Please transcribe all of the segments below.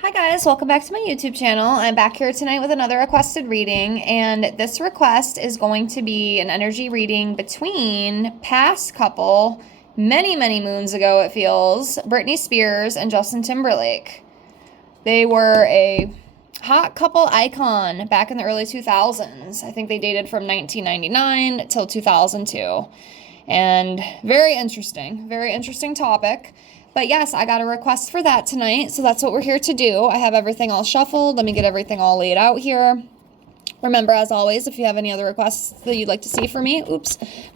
Hi guys, welcome back to my YouTube channel. I'm back here tonight with another requested reading, and this request is going to be an energy reading between past couple, many moons ago it feels, Britney Spears and Justin Timberlake. They were a hot couple icon back in the early 2000s. I think they dated from 1999 till 2002. And very interesting topic. But yes, I got a request for that tonight, so that's what we're here to do. I have everything all shuffled. Let me get everything all laid out here. Remember, as always, if you have any other requests that you'd like to see from me,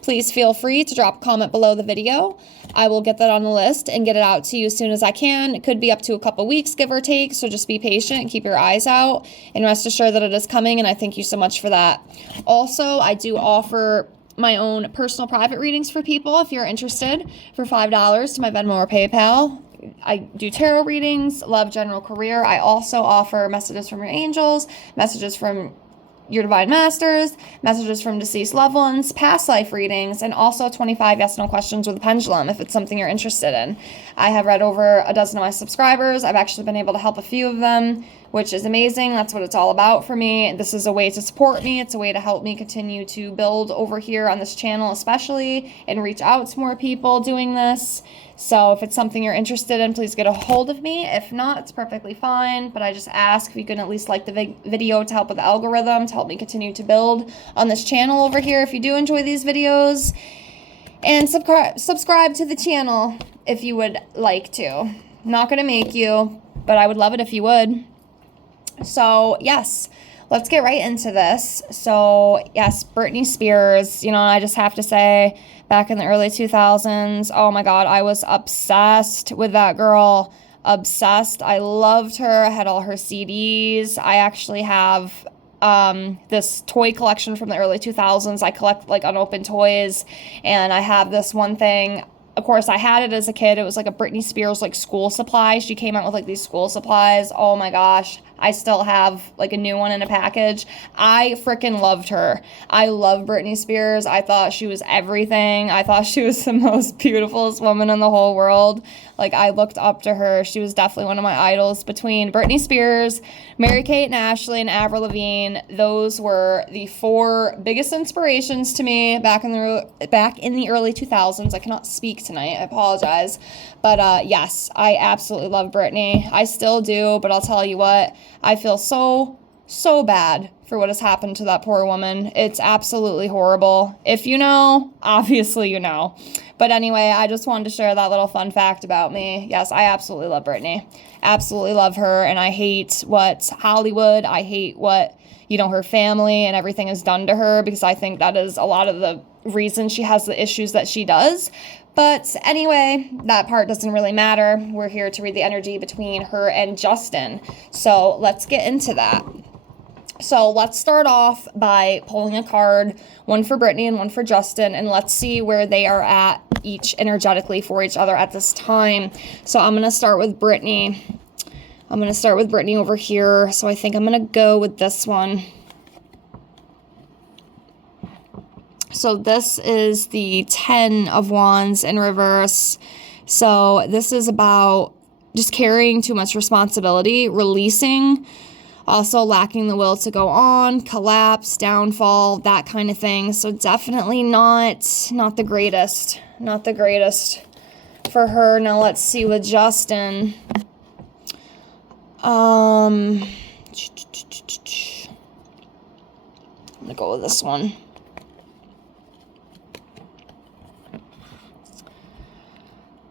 please feel free to drop a comment below the video. I will get that on the list and get it out to you as soon as I can. It could be up to a couple weeks, give or take, so just be patient and keep your eyes out, and rest assured that it is coming, and I thank you so much for that. Also, I do offer my own personal private readings for people if you're interested for $5 to my Venmo or PayPal. I do tarot readings, love general career. I also offer messages from your angels, messages from your divine masters, messages from deceased loved ones, past life readings, and also 25 yes/no questions with a pendulum if it's something you're interested in. I have read over a dozen of my subscribers. I've actually been able to help a few of them, which is amazing. That's what it's all about for me. This is a way to support me. It's a way to help me continue to build over here on this channel especially, and reach out to more people doing this. So if it's something you're interested in, please get a hold of me. If not, it's perfectly fine, but I just ask if you can at least like the video to help with the algorithm, to help me continue to build on this channel over here if you do enjoy these videos. And subscribe to the channel if you would like to. I'm not going to make you, but I would love it if you would. So yes, let's get right into this. So yes, Britney Spears, I just have to say, back in the early 2000s, oh my God, I was obsessed with that girl. Obsessed. I loved her. I had all her CDs. I actually have this toy collection from the early 2000s. I collect like unopened toys, and I have this one thing. Of course, I had it as a kid. It was like a Britney Spears like school supply. She came out with like these school supplies. Oh my gosh. I still have like a new one in a package. I freaking loved her. I love Britney Spears. I thought she was everything. I thought she was the most beautifulest woman in the whole world. Like, I looked up to her. She was definitely one of my idols. Between Britney Spears, Mary-Kate and Ashley, and Avril Lavigne, those were the four biggest inspirations to me back in the early 2000s. I cannot speak tonight. I apologize. But yes, I absolutely love Britney. I still do, but I'll tell you what, I feel so bad for what has happened to that poor woman. It's absolutely horrible. If you know, obviously you know. But anyway, I just wanted to share that little fun fact about me. Yes, I absolutely love Britney. Absolutely love her, and I hate what Hollywood, I hate what, her family and everything has done to her, because I think that is a lot of the reason she has the issues that she does. But anyway, that part doesn't really matter. We're here to read the energy between her and Justin. So let's get into that. So let's start off by pulling a card, one for Britney and one for Justin, and let's see where they are at each energetically for each other at this time. So I'm going to start with Britney. I'm going to start with Britney over here. So I think I'm going to go with this one. So this is the 10 of Wands in reverse. So this is about just carrying too much responsibility, releasing, also lacking the will to go on, collapse, downfall, that kind of thing. So definitely not the greatest. Not the greatest for her. Now let's see with Justin. I'm going to go with this one.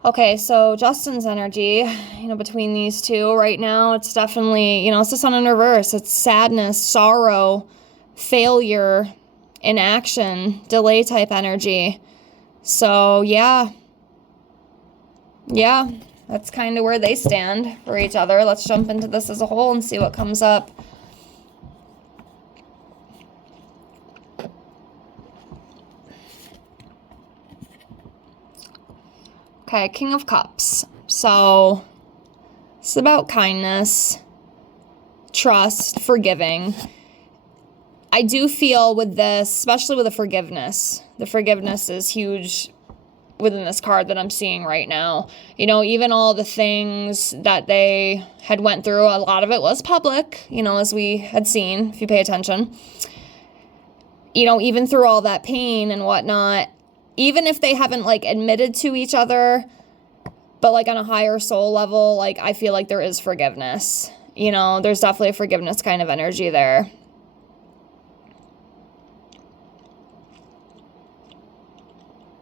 Okay, so Justin's energy, between these two right now, it's definitely, it's the sun in reverse. It's sadness, sorrow, failure, inaction, delay type energy. So, yeah, that's kind of where they stand for each other. Let's jump into this as a whole and see what comes up. Okay, King of Cups. So it's about kindness, trust, forgiving. I do feel with this, especially with the forgiveness is huge within this card that I'm seeing right now. You know, even all the things that they had went through, a lot of it was public, you know, as we had seen, if you pay attention. You know, even through all that pain and whatnot, even if they haven't, like, admitted to each other, but, like, on a higher soul level, like, I feel like there is forgiveness. You know, there's definitely a forgiveness kind of energy there.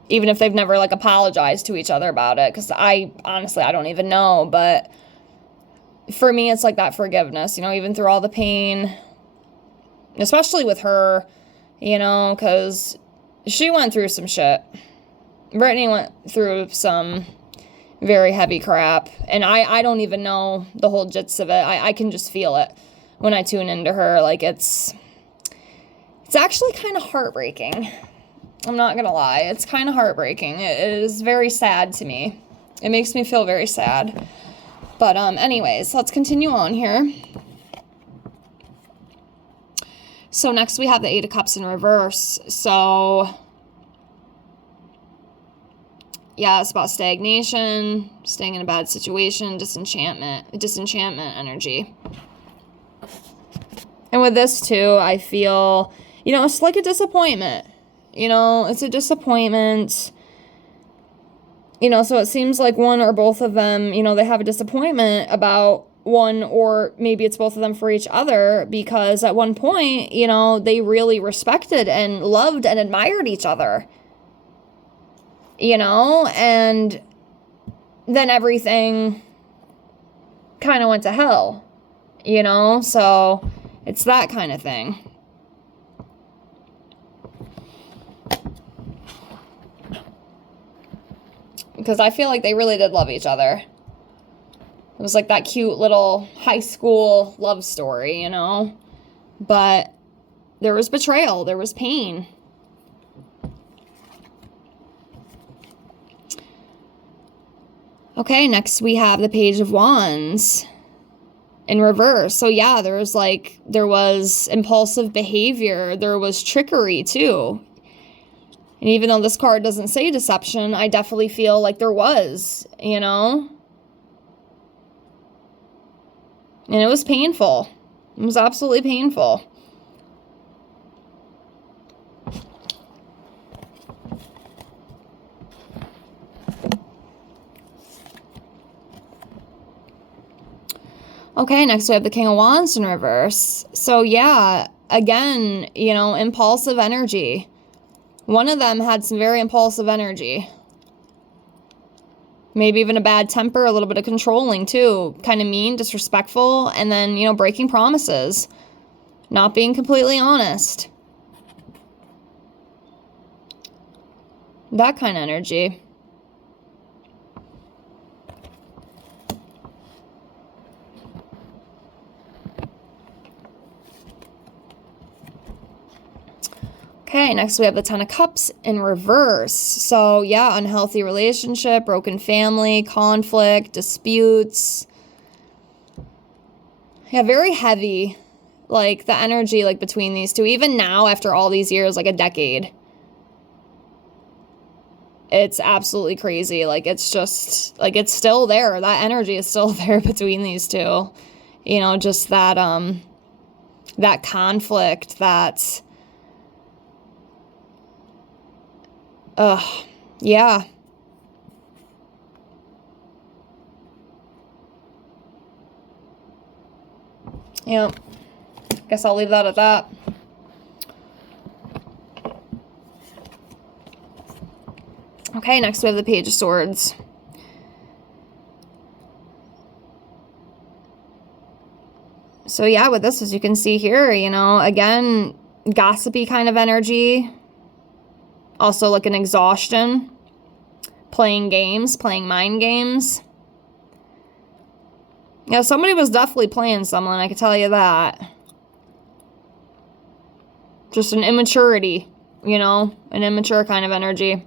Even if they've never, like, apologized to each other about it. Because honestly, I don't even know. But for me, it's like that forgiveness, you know, even through all the pain. Especially with her, you know, because she went through some shit. Britney went through some very heavy crap. And I don't even know the whole gist of it. I can just feel it when I tune into her. Like, it's actually kind of heartbreaking. I'm not gonna lie. It's kind of heartbreaking. It is very sad to me. It makes me feel very sad. But anyways, let's continue on here. So next we have the Eight of Cups in reverse. So yeah, it's about stagnation, staying in a bad situation, disenchantment energy. And with this too, I feel, you know, it's like a disappointment. You know, it's a disappointment. You know, so it seems like one or both of them, you know, they have a disappointment about one, or maybe it's both of them for each other, because at one point, you know, they really respected and loved and admired each other. You know, and then everything kind of went to hell, you know, so it's that kind of thing. Because I feel like they really did love each other. It was like that cute little high school love story, you know? But there was betrayal. There was pain. Okay, next we have the Page of Wands in reverse. So yeah, there was impulsive behavior. There was trickery too. And even though this card doesn't say deception, I definitely feel like there was, you know? And it was painful. It was absolutely painful. Okay, next we have the King of Wands in reverse. So yeah, again, you know, impulsive energy. One of them had some very impulsive energy. Maybe even a bad temper, a little bit of controlling too. Kind of mean, disrespectful, and then, you know, breaking promises. Not being completely honest. That kind of energy. Okay, next we have the Ten of Cups in reverse. So yeah, unhealthy relationship, broken family, conflict, disputes. Yeah, very heavy, like the energy like between these two. Even now, after all these years, like a decade. It's absolutely crazy. Like, it's just, like, it's still there. That energy is still there between these two. You know, just that, that conflict, that... yeah. Yeah. Guess I'll leave that at that. Okay, next we have the Page of Swords. So yeah, with this, as you can see here, you know, again, gossipy kind of energy. Also like an exhaustion. Playing games, playing mind games. Yeah, somebody was definitely playing someone, I can tell you that. Just an immaturity, you know, an immature kind of energy.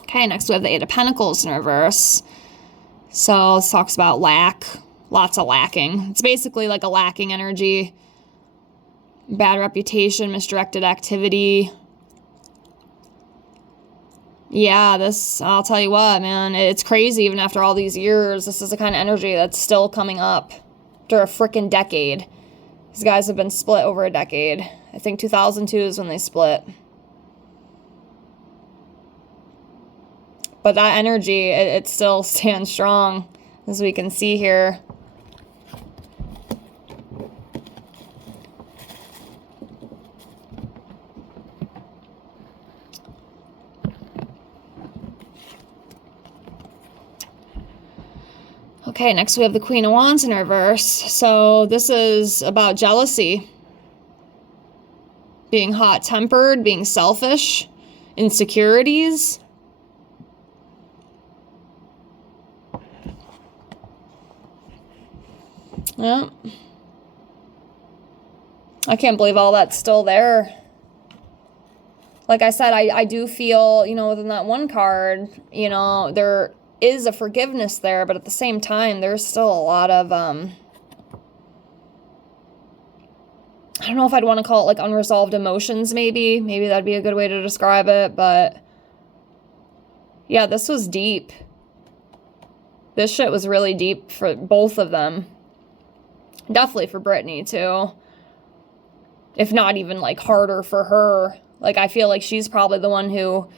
Okay, next we have the Eight of Pentacles in reverse. So this talks about lack, Lots of lacking. It's basically like a lacking energy. Bad reputation, misdirected activity. Yeah, this, I'll tell you what, man, it's crazy even after all these years. This is the kind of energy that's still coming up after a freaking decade. These guys have been split over a decade. I think 2002 is when they split. But that energy, it still stands strong, as we can see here. Okay, next we have the Queen of Wands in reverse. So this is about jealousy. Being hot-tempered, being selfish, insecurities. Yeah. I can't believe all that's still there. Like I said, I do feel, you know, within that one card, you know, there is a forgiveness there, but at the same time, there's still a lot of, I don't know if I'd want to call it like unresolved emotions, maybe. Maybe that'd be a good way to describe it, but yeah, this was deep. This shit was really deep for both of them. Definitely for Britney, too. If not even, like, harder for her. Like, I feel like she's probably the one who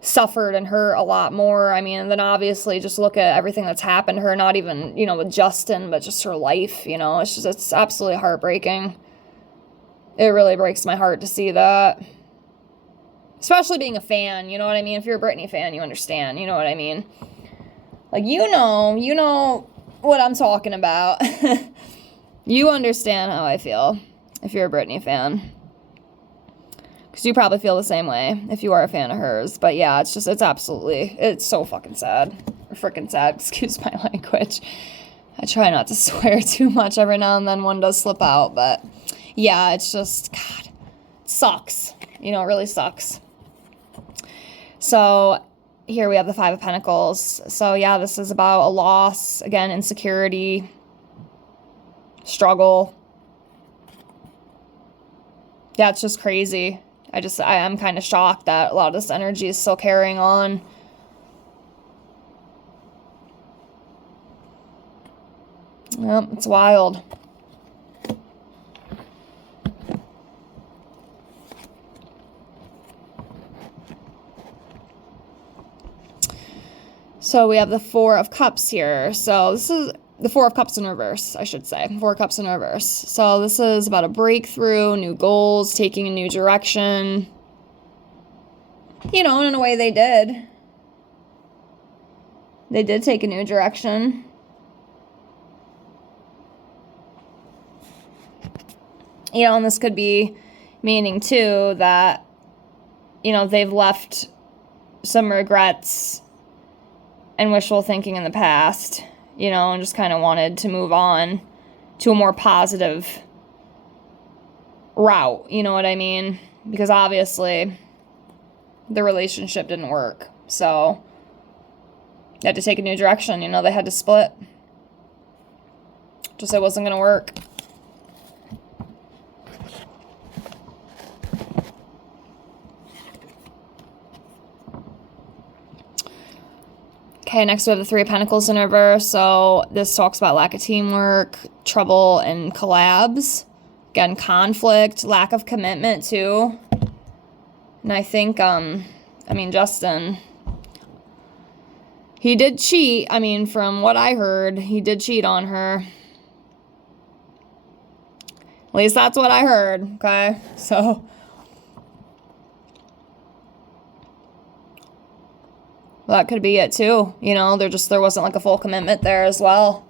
suffered and hurt a lot more. I mean, then obviously just look at everything that's happened to her, not even, you know, with Justin, but just her life, you know. It's just, it's absolutely heartbreaking. It really breaks my heart to see that. Especially being a fan, you know what I mean? If you're a Britney fan, you understand, you know what I mean? Like, you know what I'm talking about. You understand how I feel if you're a Britney fan. Because you probably feel the same way if you are a fan of hers. But yeah, it's just, it's so fucking sad. Or freaking sad, excuse my language. I try not to swear too much. Every now and then one does slip out. But yeah, it's just, God, it sucks. You know, it really sucks. So here we have the Five of Pentacles. So yeah, this is about a loss. Again, insecurity. Struggle. Yeah, it's just crazy. I'm kind of shocked that a lot of this energy is still carrying on. Yep, it's wild. So we have the Four of Cups here. So this is the Four of Cups in reverse, I should say. Four Cups in reverse. So this is about a breakthrough, new goals, taking a new direction. You know, and in a way they did. They did take a new direction. You know, and this could be meaning, too, that, you know, they've left some regrets and wishful thinking in the past, you know, and just kind of wanted to move on to a more positive route, you know what I mean? Because obviously the relationship didn't work, so they had to take a new direction, you know, they had to split. Just it wasn't going to work. Okay, next we have the Three of Pentacles in reverse. So this talks about lack of teamwork, trouble, and collabs. Again, conflict, lack of commitment, too. And I think, Justin, he did cheat. I mean, from what I heard, he did cheat on her. At least that's what I heard, okay? So that could be it too. You know, there wasn't like a full commitment there as well.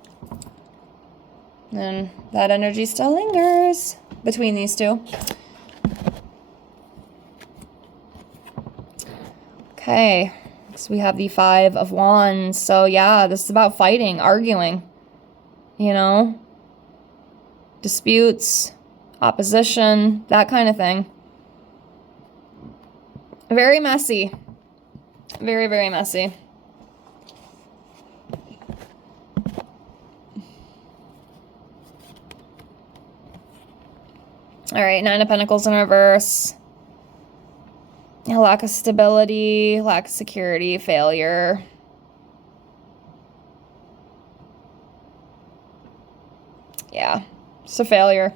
And that energy still lingers between these two. Okay, so we have the Five of Wands. So yeah, this is about fighting, arguing, you know, disputes, opposition, that kind of thing. Very messy. Very, very messy. All right, Nine of Pentacles in reverse. A lack of stability, lack of security, failure. Yeah, it's a failure.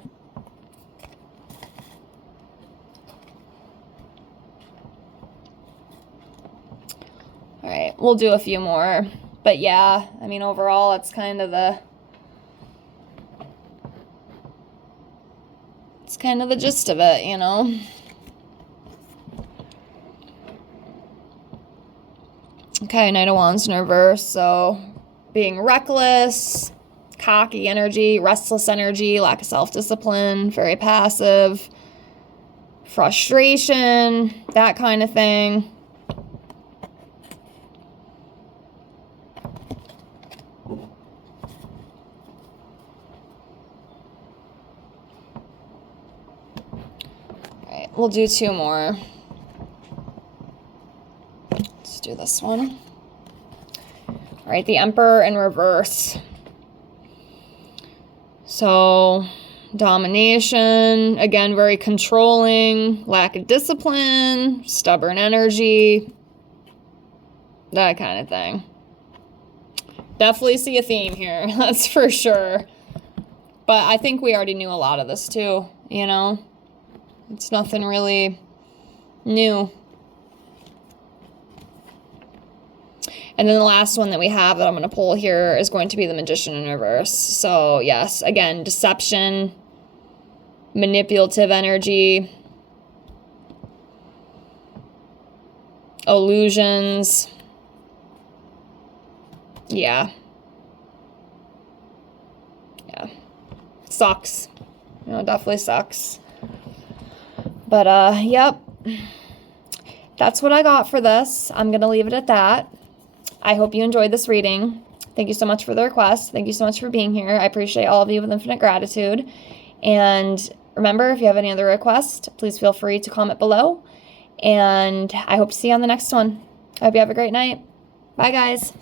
All right, we'll do a few more. But yeah, I mean, overall, it's kind of the... It's kind of the gist of it, you know? Okay, Knight of Wands in reverse. So, being reckless, cocky energy, restless energy, lack of self-discipline, very passive, frustration, that kind of thing. All right, we'll do two more. Let's do this one. All right, the Emperor in reverse. So, domination, again, very controlling, lack of discipline, stubborn energy, that kind of thing. Definitely see a theme here, that's for sure. But I think we already knew a lot of this too, you know? It's nothing really new. And then the last one that we have that I'm going to pull here is going to be the Magician in reverse. So yes, again, deception, manipulative energy, illusions. Yeah. Yeah. Sucks. You know, definitely sucks. But, yep. That's what I got for this. I'm going to leave it at that. I hope you enjoyed this reading. Thank you so much for the request. Thank you so much for being here. I appreciate all of you with infinite gratitude. And remember, if you have any other requests, please feel free to comment below. And I hope to see you on the next one. I hope you have a great night. Bye, guys.